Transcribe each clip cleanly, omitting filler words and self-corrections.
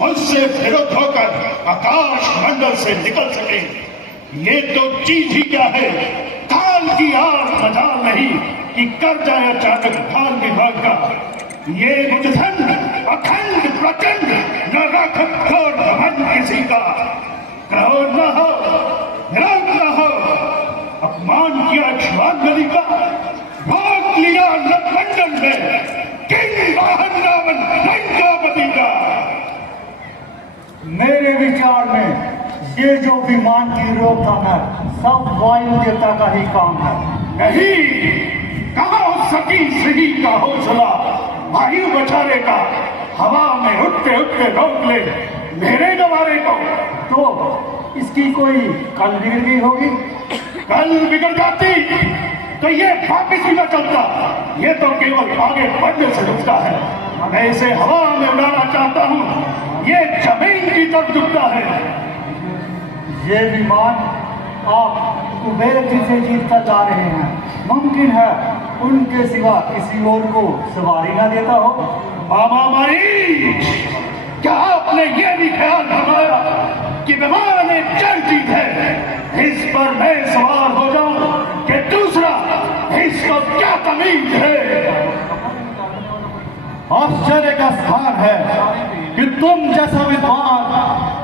मुझसे विरुद्ध होकर आकाश मंडल से निकल सके। ये तो चीज ही क्या है, काल की आग मजाल नहीं कि कर जाए अचानक भाल विभाग का। ये मुझधन अखंड प्रचंड न राखत घोर घमंड किसी का। कहो न हो निरंग न हो, अपमान किया श्वांगली का, भाग लिया नटमंडल में किंग वाहन रावण लंकापति का। मेरे विचार में ये जो विमान की रोकथाम है सब वायु देवता का ही काम है। नहीं, कहाँ सकी सही का हौसला वायु बचाने का, हवा में उठते उठते रोक ले मेरे गवारे को। तो इसकी कोई कल बिगड़ गई होगी। कल बिगड़ जाती तो ये वापिस ही न चलता। ये तो केवल आगे बढ़ने से रुकता है। मैं इसे हवा में उड़ाना चाहता हूँ, ये जमीन की तरफ झुकता है। ये विमान आप कुबेर जी से जीत कर जा रहे हैं, मुमकिन है उनके सिवा किसी और को सवारी ना देता हो। मामा माई, क्या आपने ये भी ख्याल रखा कि विमान एक जड़ चीज है, इस पर मैं सवार हो जाऊं कि दूसरा, इसको क्या तमीज है। आश्चर्य का स्थान है कि तुम जैसा विद्वान,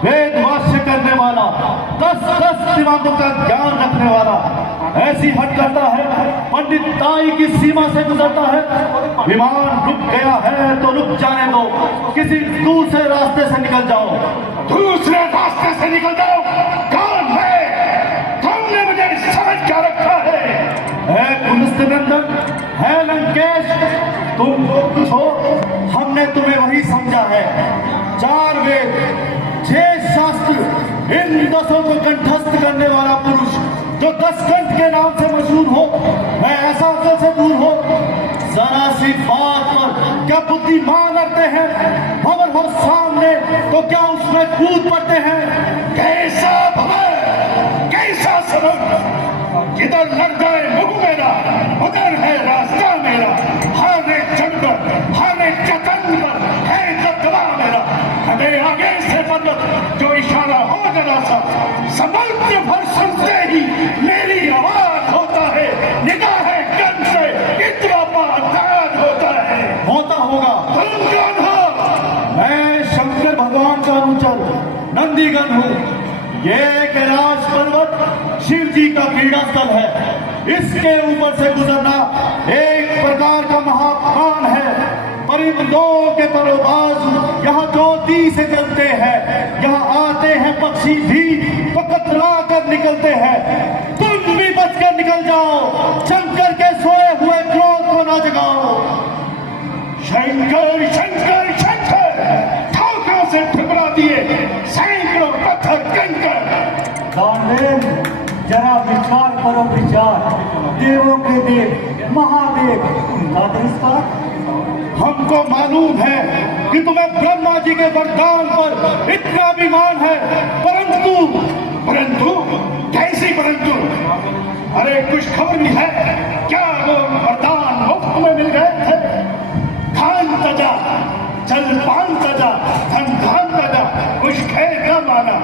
वेद भाष्य करने वाला, 10 दिमागों का ज्ञान रखने वाला ऐसी हट करता है, पंडिताई की सीमा से गुजरता है। विमान रुक गया है तो रुक जाने दो, किसी दूसरे रास्ते से निकल जाओ। दूसरे रास्ते से निकल जाओ? कौन है? तुमने मुझे समझ क्या रखा है? कुलस्त्रनंदन है लंकेश, तुम कुछ हो, हमने तुम्हें वही समझा है। 4 वेद, 6 शास्त्र, इन 10 को कंठस्थ करने वाला पुरुष जो 10 कंठ के नाम से मशहूर हो, मैं ऐसा अकल से दूर हो, जरा सी बात पर क्या बुद्धिमान लगते हैं, भवन हो सामने तो क्या उसमें कूद पड़ते हैं। कैसा भवन, कैसा सबक, जिधर लग जाए मुंह मेरा उधर है रास्ता मेरा। हर एक जंगल, हर एक चतन पर है दबदबा मेरा। हमें आगे से पर्वत जो इशारा हो जरा सा, समुद्र भर सुनते ही मेरी आवाज होता है। निगाह गन से इतना पादाद होता है। होता होगा। तुम कौन हो? मैं शंकर भगवान का अनुचर नंदीगण हूँ। ये कैलाश पर्वत शिव जी का क्रीड़ा स्थल है। इसके ऊपर से गुजरना एक प्रकार का महापान है। परिंदों के परोबाज यहाँ ज्योति से जलते हैं। यहाँ आते हैं पक्षी भी तो कतरा कर निकलते हैं। तुम भी बचकर निकल जाओ, शंकर के सोए हुए क्रोध को न जगाओ। शंकर शंकर शंकर, ठाकुरों से ठुकरा दिए सैकड़ों पत्थर कंकर। दानवेद, जरा विचार करो विचार, देवों के देव महादेव उनका तिरस्कार। हमको मालूम है कि तुम्हें ब्रह्मा जी के वरदान पर इतना अभिमान है, परंतु परंतु कैसी परंतु? अरे कुछ खबर भी है क्या? वो वरदान मुफ्त में मिल गए थे। खान तजा, जलपान तजा, धन धान तजा, कुछ खेल न माना।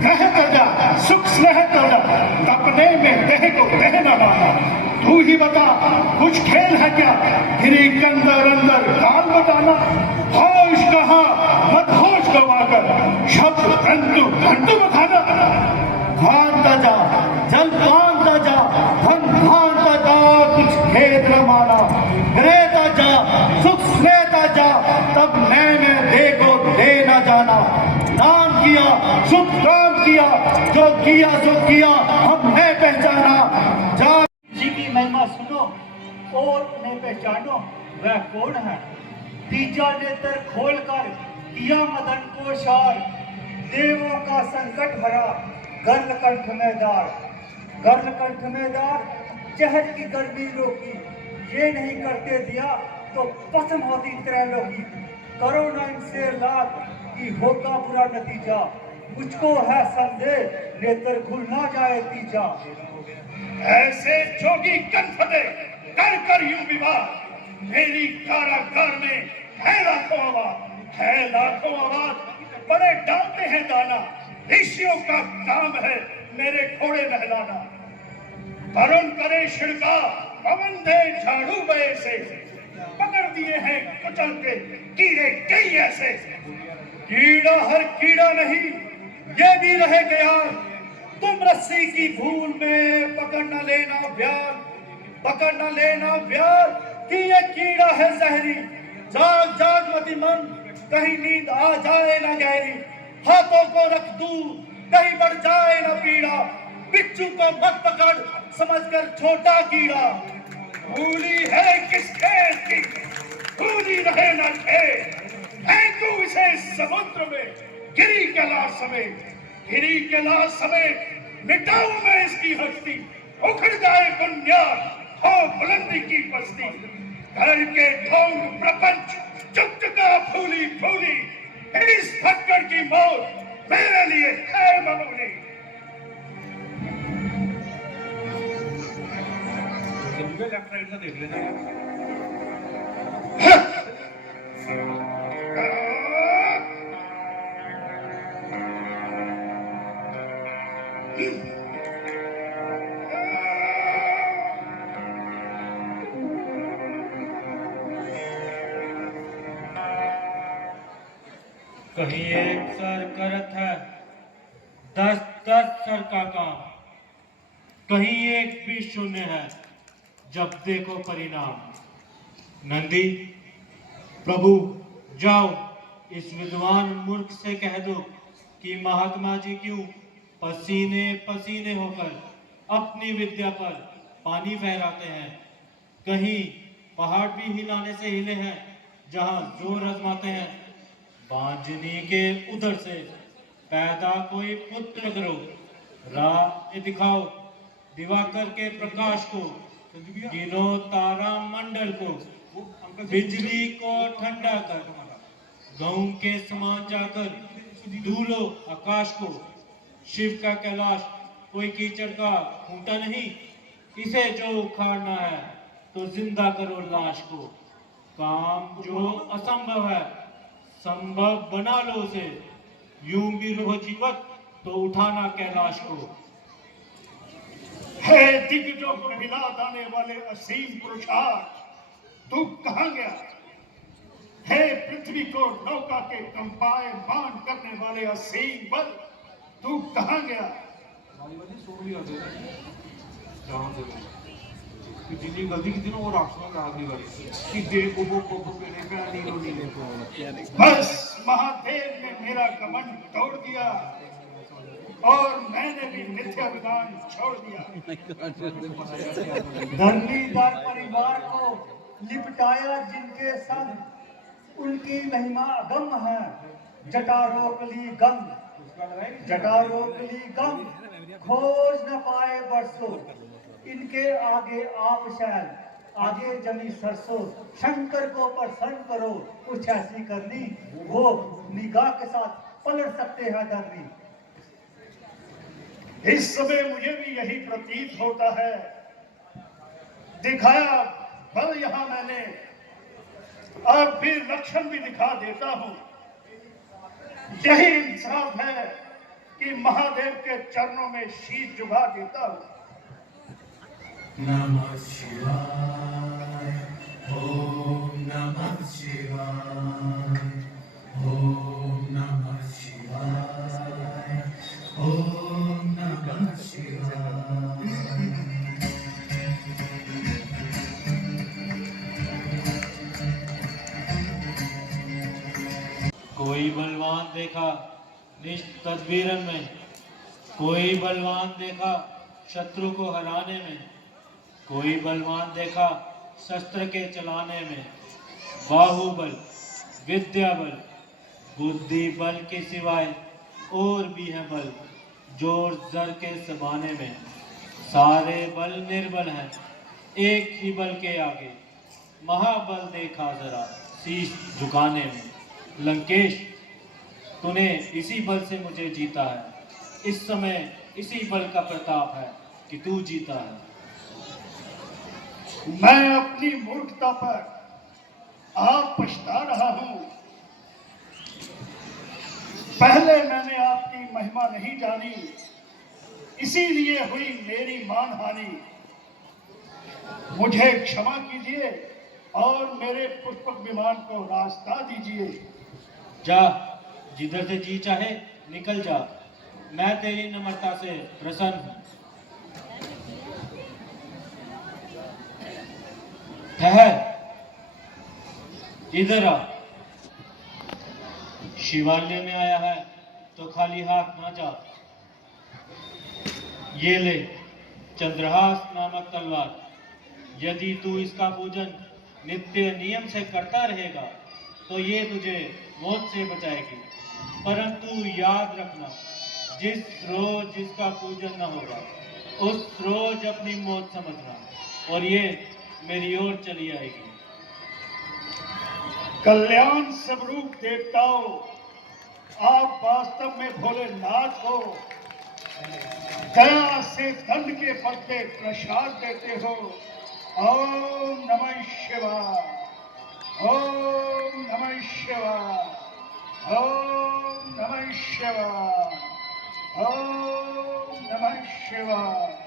ग्रह तजा, सुख स्नेह तजा, तपने में देह को देह न माना। तू ही बता, कुछ खेल है क्या? गिरी कंदर अंदर काल बताना। होश कहाँ मत होश गवाकर, शब्द परंतु घंटू बखाना। धान तजा, जलपान तजा, धन धान तजा, कुछ खेद न माना। ग्रह तजा, सुख स्नेह तजा, तब मैंने देखो दे न जाना। दान किया, शुभ काम किया, जो किया सो किया, हमने पहचाना। जा जी की महिमा सुनो और उन्हें पहचानो, वह कौन है। तीजा नेत्र खोलकर किया मदन को शार, देवों का संकट भरा गर्लकंठ में दार। गर्लकंठ में दार, जहर की गर्मी रोकी, ये नहीं करते दिया तो पसम होती त्रैलोकी। करो न इनसे लाभ कि होगा बुरा नतीजा, मुझको है संदेह नेत्र खुल ना जाए तीजा। ऐसे जोगी कनफते कर कर यूं विवाह, मेरी कारागार में है रातों आवाज। है लाखों आवाज, बड़े डालते हैं दाना, ऋषियों का काम है मेरे घोड़े नहलाना। वरुण करे छिड़का, पवन दे झाड़ू बये से, पकड़ दिए हैं कुचल के कीड़े कई ऐसे। कीड़ा हर कीड़ा नहीं, ये भी रहे गयान, तुम रस्सी की भूल में पकड़ न लेना ब्यान, पकड़ न लेना ब्यान कि ये कीड़ा है जहरी। जाग जाग मति मन, कहीं नींद आ जाए न गहरी, हाथों को रख दूं कहीं बढ़ जाए न पीड़ा, बिच्छू को मत पकड़ समझकर छोटा कीड़ा। भूली है किस खेत की, भूली रहे न खेत, फेंकू इसे समुद्र में गिरी के लाश समेत, गिरी के लाश समेत मिटाऊं मैं इसकी हस्ती, उखड़ जाए बुनियाद हो बुलंदी की बस्ती। घर के ढोंग प्रपंच चुक चुका फूली फूली, इस फटकर की मौत मेरे लिए है मामूली। लेफ्ट राइट का देख लेना यार। कहीं एक सर करत है 10-10 सर का काम, कहीं एक भी शून्य है जब देखो परिणाम। नंदी प्रभु जाओ इस विद्वान मूर्ख से कह दो कि महात्मा जी क्यों पसीने पसीने होकर अपनी विद्या पर पानी फहराते हैं। कहीं पहाड़ भी हिलाने से हिले हैं जहां जोर आजमाते हैं। बांजनी के उधर से पैदा कोई पुत्र करो, राह दिखाओ दिवाकर के प्रकाश को, गिनो तारा मंडल को, बिजली को ठंडा कर, गऊ के समान जाकर धूलो आकाश को। शिव का कैलाश कोई कीचड़ का खूंटा नहीं, इसे जो उखाड़ना है तो जिंदा करो लाश को। काम जो असंभव है संभव बना लो उसे, यूं भी रहो जीवत तो उठाना कैलाश को। है दिग्गजों को हिला दाने वाले असीम पुरुषार्थ, तू कहां गया? है पृथ्वी को नौका के कंपायमान करने वाले असीम बल, तू कहां गया? जितनी गलती की थी ना वो राक्षसों का आखिरी बारी कि देखो वो कहने का नहीं। बस महादेव ने मेरा घमंड तोड़ दिया और मैंने भी मिथ्याभिमान छोड़ दिया। धरणीधर परिवार को लिपटाया जिनके संग, उनकी महिमा अगम है। जटारोकली गम, जटारोकली गम, खोज न पाए बरसों, इनके आगे आप शैल, आगे जमी सरसों। शंकर को प्रसन्न करो, कुछ ऐसी करनी, वो निगाह के साथ पलट सकते हैं धरनी। इस समय मुझे भी यही प्रतीत होता है। दिखाया बल यहां मैंने, अब भी लक्षण भी दिखा देता हूं। यही इंसाफ है कि महादेव के चरणों में शीश झुका देता हूं। नमः शिवाय, ओम नमः शिवाय, ओम नमः शिवाय, ओम नमः शिवाय। कोई बलवान देखा तदबीरन में, कोई बलवान देखा शत्रु को हराने में, कोई बलवान देखा शस्त्र के चलाने में। बाहुबल, विद्या बल, बुद्धि बल के सिवाय और भी है बल जोर जर के जमाने में। सारे बल निर्बल हैं एक ही बल के आगे, महाबल देखा जरा शीश झुकाने में। लंकेश, तूने इसी बल से मुझे जीता है, इस समय इसी बल का प्रताप है कि तू जीता है। मैं अपनी मूर्खता पर आप पछता रहा हूं। पहले मैंने आपकी महिमा नहीं जानी, इसीलिए हुई मेरी मानहानि। मुझे क्षमा कीजिए और मेरे पुष्पक विमान को रास्ता दीजिए। जा, जिधर से जी चाहे निकल जा। मैं तेरी नम्रता से प्रसन्न हूं। ठहर, इधर आ। शिवालय में आया है तो खाली हाथ ना जा। ये ले चंद्रहास नामक तलवार। यदि तू इसका पूजन नित्य नियम से करता रहेगा तो ये तुझे मौत से बचाएगी। परंतु याद रखना, जिस रोज इसका पूजन न होगा उस रोज अपनी मौत समझना, और ये मेरी ओर चली आएगी। कल्याण स्वरूप देवताओं, आप वास्तव में भोलेनाथ हो। दया से दंड के बदले प्रसाद देते हो। ओम नमः शिवाय, ओम नमः शिवाय, ओम नमः शिवाय, ओम नमः शिवाय।